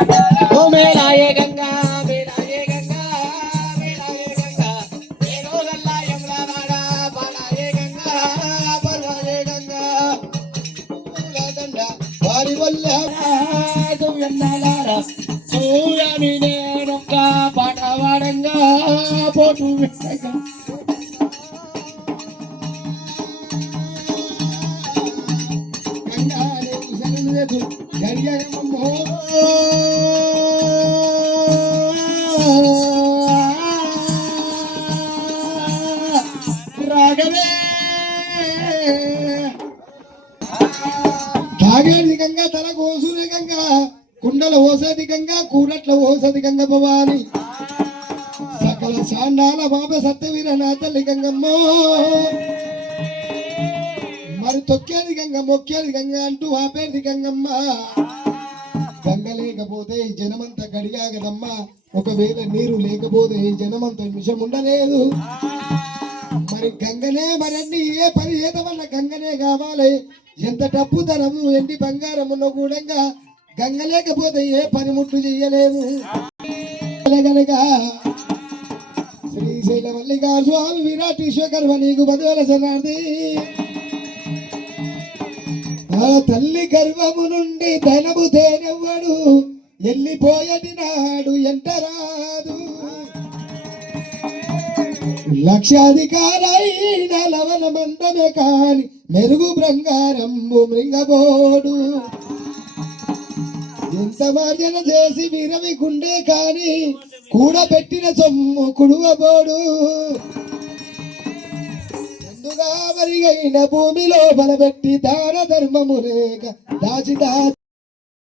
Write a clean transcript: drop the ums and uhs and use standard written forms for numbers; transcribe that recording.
ओ मेरा ये गंगा मेरा ये गंगा मेरा ये गंगा मेरो गल्ला यमुना बाड़ा बाड़ा ये गंगा बाड़ा ये गंगा पूला दंडा वारी वल्ला सुयन्नालारा सूयमिने नొక్క పాట వాడంగా పోటు విట్టగా గంగానే ఉసనలేదు గడియగమో రాగవే తాగేది గంగా తల కోసునే గంగా కుండల ఓసది గంగా కూడట్ల ఓసది గంగ భవాని సకల శాండాల బాబ సత్యవీర నా తల్లి గంగమ్మో మరి తొక్కేది గంగ మొక్కేది గంగ అంటూ ఆపేది గంగమ్మ గంగ లేకపోతే ఈ జనమంతా గడియాగదమ్మా ఒకవేళ నీరు లేకపోతే ఈ జనమంతా నిమిషం ఉండలేదు మరి గంగనే మరన్ని ఏ పని ఏద వల్ల గంగనే కావాలి ఎంత డబ్బు ధనము ఎన్ని బంగారమున్న కూడా గంగ లేకపోతే ఏ పనిముట్టు చెయ్యలేము గనక శ్రీశైల మల్లికా స్వామి విరాట్ విశ్వకర్మ నీకు బదుల సనాది ఆ తల్లి గర్వము నుండి ధనము తేనెవ్వడు వెళ్ళిపోయటి నాడు ఎంటరాదు లక్షాధికారైన లవణ మందమే కాని మెరుగు బృంగారంబు మృంగబోడు ఎంత మార్జన చేసి వీరవి గుండె కాని కూడబెట్టిన సొమ్ము కుడువబోడు ఎందుగా మరిగైన భూమిలో బలబెట్టి దాన ధర్మము లేక దాచి